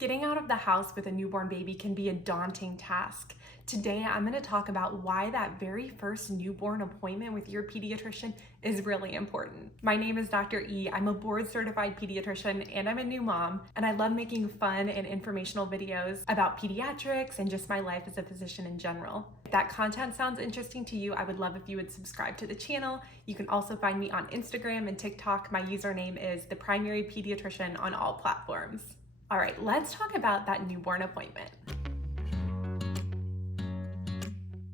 Getting out of the house with a newborn baby can be a daunting task. Today, I'm going to talk about why that very first newborn appointment with your pediatrician is really important. My name is Dr. E. I'm a board-certified pediatrician and I'm a new mom, and I love making fun and informational videos about pediatrics and just my life as a physician in general. If that content sounds interesting to you, I would love if you would subscribe to the channel. You can also find me on Instagram and TikTok. My username is the primary pediatrician on all platforms. All right, let's talk about that newborn appointment.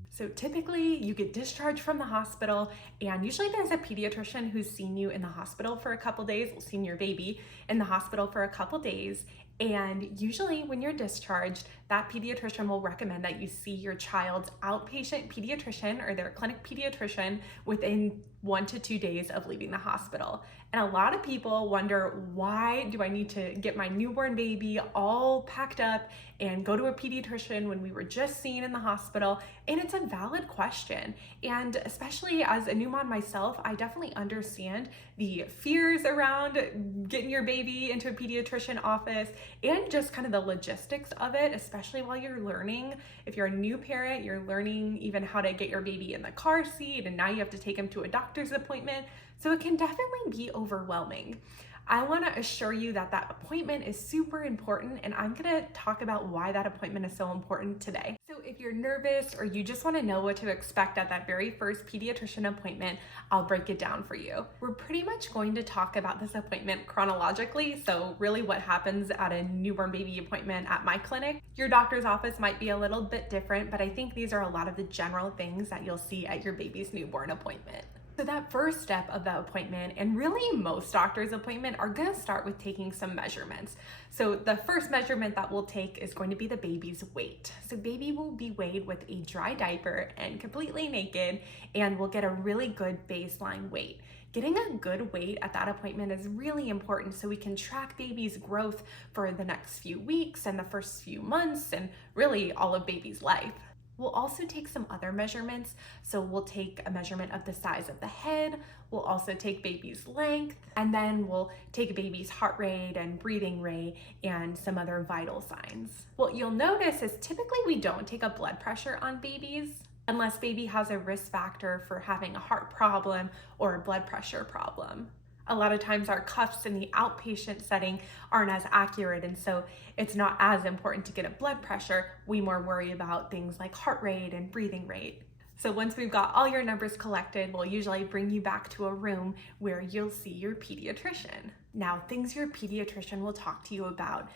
So typically you get discharged from the hospital, and usually there's a pediatrician who's seen you in the hospital for a couple days, seen your baby in the hospital for a couple days. And usually when you're discharged, that pediatrician will recommend that you see your child's outpatient pediatrician or their clinic pediatrician within 1 to 2 days of leaving the hospital. And a lot of people wonder, why do I need to get my newborn baby all packed up and go to a pediatrician when we were just seen in the hospital? And it's a valid question. And especially as a new mom myself, I definitely understand the fears around getting your baby into a pediatrician office and just kind of the logistics of it, especially while you're learning. If you're a new parent, you're learning even how to get your baby in the car seat, and now you have to take him to a doctor's appointment. So it can definitely be overwhelming. I want to assure you that that appointment is super important, and I'm going to talk about why that appointment is so important today. So if you're nervous or you just want to know what to expect at that very first pediatrician appointment, I'll break it down for you. We're pretty much going to talk about this appointment chronologically, so really what happens at a newborn baby appointment at my clinic. Your doctor's office might be a little bit different, but I think these are a lot of the general things that you'll see at your baby's newborn appointment. So that first step of the appointment, and really most doctors' appointment, are going to start with taking some measurements. So the first measurement that we'll take is going to be the baby's weight. So baby will be weighed with a dry diaper and completely naked, and we'll get a really good baseline weight. Getting a good weight at that appointment is really important so we can track baby's growth for the next few weeks and the first few months and really all of baby's life. We'll also take some other measurements. So we'll take a measurement of the size of the head. We'll also take baby's length, and then we'll take baby's heart rate and breathing rate and some other vital signs. What you'll notice is typically we don't take a blood pressure on babies unless baby has a risk factor for having a heart problem or a blood pressure problem. A lot of times our cuffs in the outpatient setting aren't as accurate, and so it's not as important to get a blood pressure. We more worry about things like heart rate and breathing rate. So once we've got all your numbers collected, we'll usually bring you back to a room where you'll see your pediatrician. Now, things your pediatrician will talk to you about.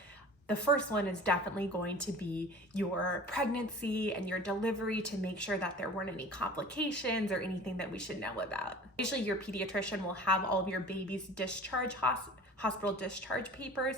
The first one is definitely going to be your pregnancy and your delivery, to make sure that there weren't any complications or anything that we should know about. Usually your pediatrician will have all of your baby's hospital discharge papers,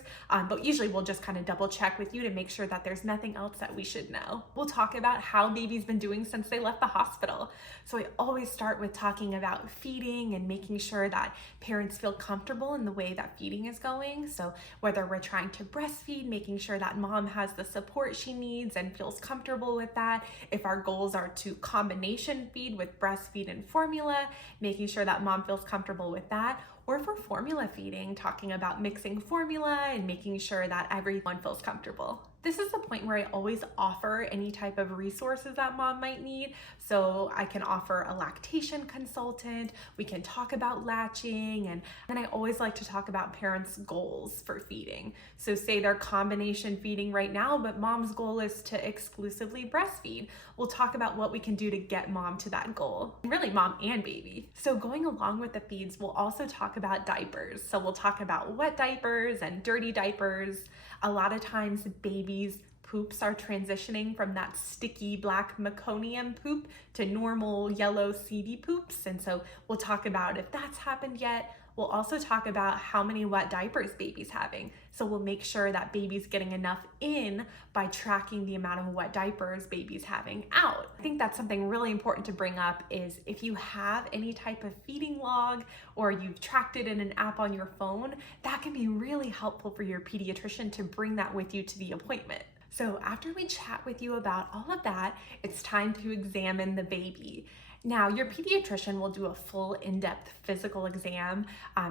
but usually we'll just kind of double check with you to make sure that there's nothing else that we should know. We'll talk about how baby's been doing since they left the hospital. So I always start with talking about feeding and making sure that parents feel comfortable in the way that feeding is going. So whether we're trying to breastfeed, making sure that mom has the support she needs and feels comfortable with that. If our goals are to combination feed with breastfeed and formula, making sure that mom feels comfortable with that. Or for formula feeding, talking about mixing formula and making sure that everyone feels comfortable. This is the point where I always offer any type of resources that mom might need. So I can offer a lactation consultant, we can talk about latching, and then I always like to talk about parents' goals for feeding. So say they're combination feeding right now, but mom's goal is to exclusively breastfeed. We'll talk about what we can do to get mom to that goal, really mom and baby. So going along with the feeds, we'll also talk about diapers. So we'll talk about wet diapers and dirty diapers. A lot of times babies' poops are transitioning from that sticky black meconium poop to normal yellow seedy poops. And so we'll talk about if that's happened yet. We'll also talk about how many wet diapers baby's having. So we'll make sure that baby's getting enough in by tracking the amount of wet diapers baby's having out. I think that's something really important to bring up, is if you have any type of feeding log or you've tracked it in an app on your phone, that can be really helpful for your pediatrician to bring that with you to the appointment. So after we chat with you about all of that, it's time to examine the baby. Now, your pediatrician will do a full in-depth physical exam,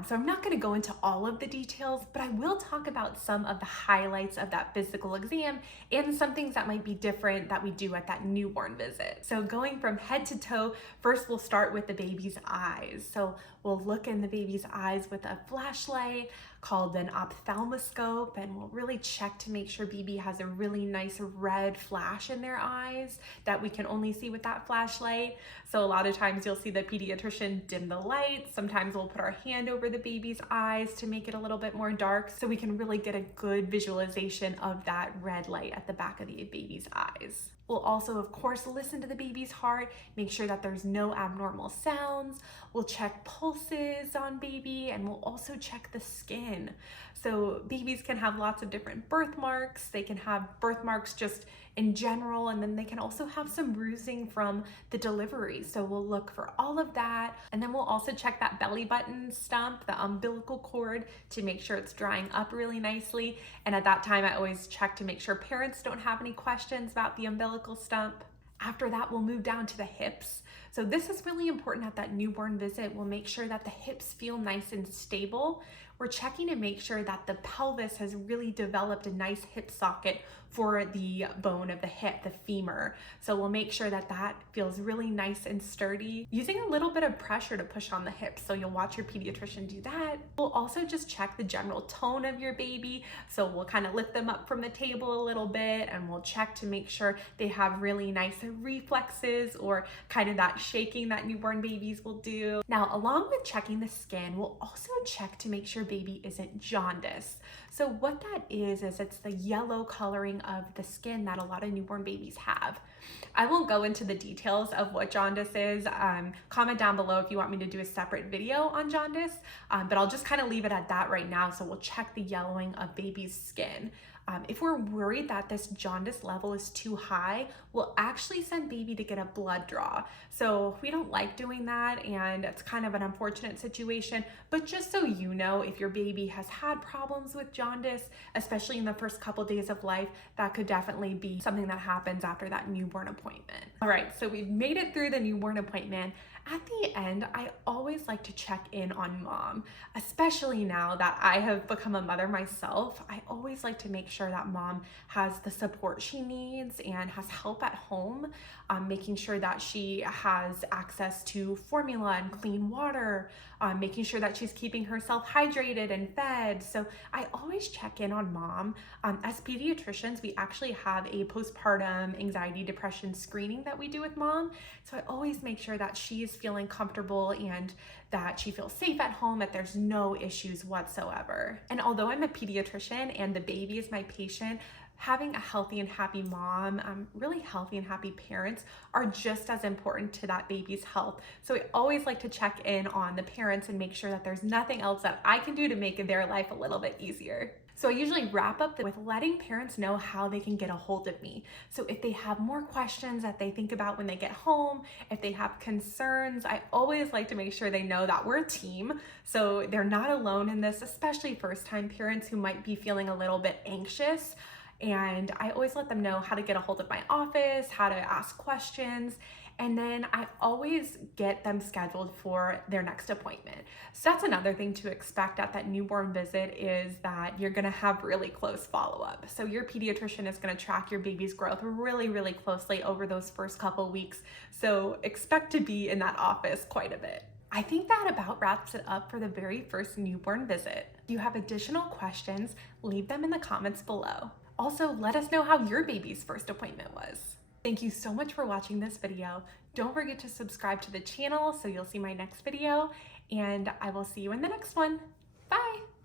so I'm not going to go into all of the details, but I will talk about some of the highlights of that physical exam and some things that might be different that we do at that newborn visit. So going from head to toe, first we'll start with the baby's eyes. So we'll look in the baby's eyes with a flashlight called an ophthalmoscope, and we'll really check to make sure baby has a really nice red flash in their eyes that we can only see with that flashlight. So a lot of times you'll see the pediatrician dim the light. Sometimes we'll put our hand over the baby's eyes to make it a little bit more dark so we can really get a good visualization of that red light at the back of the baby's eyes. We'll also, of course, listen to the baby's heart, make sure that there's no abnormal sounds. We'll check pulses on baby, and we'll also check the skin. So babies can have lots of different birthmarks. They can have birthmarks just in general, and then they can also have some bruising from the delivery. So we'll look for all of that. And then we'll also check that belly button stump, the umbilical cord, to make sure it's drying up really nicely. And at that time, I always check to make sure parents don't have any questions about the umbilical stump. After that, we'll move down to the hips. So this is really important at that newborn visit. We'll make sure that the hips feel nice and stable. We're checking to make sure that the pelvis has really developed a nice hip socket for the bone of the hip, the femur. So we'll make sure that that feels really nice and sturdy, using a little bit of pressure to push on the hips. So you'll watch your pediatrician do that. We'll also just check the general tone of your baby. So we'll kind of lift them up from the table a little bit, and we'll check to make sure they have really nice reflexes, or kind of that shaking that newborn babies will do. Now, along with checking the skin, we'll also check to make sure baby isn't jaundiced. So what that is it's the yellow coloring of the skin that a lot of newborn babies have. I won't go into the details of what jaundice is. Comment down below if you want me to do a separate video on jaundice, but I'll just kind of leave it at that right now. So we'll check the yellowing of baby's skin. If we're worried that this jaundice level is too high, we'll actually send baby to get a blood draw. So we don't like doing that, and it's kind of an unfortunate situation, but just so you know, if your baby has had problems with jaundice, especially in the first couple days of life, that could definitely be something that happens after that newborn appointment. All right, so we've made it through the newborn appointment. At the end, I always like to check in on mom, especially now that I have become a mother myself. I always like to make sure that mom has the support she needs and has help at home, making sure that she has access to formula and clean water, making sure that she's keeping herself hydrated and fed. So I always check in on mom. As pediatricians, we actually have a postpartum anxiety depression screening that we do with mom. So I always make sure that she's feeling comfortable and that she feels safe at home, that there's no issues whatsoever. And although I'm a pediatrician and the baby is my patient, having a healthy and happy mom, really healthy and happy parents are just as important to that baby's health. So I always like to check in on the parents and make sure that there's nothing else that I can do to make their life a little bit easier. So I usually wrap up with letting parents know how they can get a hold of me. So if they have more questions that they think about when they get home, if they have concerns, I always like to make sure they know that we're a team. So they're not alone in this, especially first-time parents who might be feeling a little bit anxious. And I always let them know how to get a hold of my office, how to ask questions, and then I always get them scheduled for their next appointment. So that's another thing to expect at that newborn visit, is that you're gonna have really close follow-up. So your pediatrician is gonna track your baby's growth really, really closely over those first couple weeks. So expect to be in that office quite a bit. I think that about wraps it up for the very first newborn visit. If you have additional questions, leave them in the comments below. Also, let us know how your baby's first appointment was. Thank you so much for watching this video. Don't forget to subscribe to the channel so you'll see my next video, and I will see you in the next one. Bye!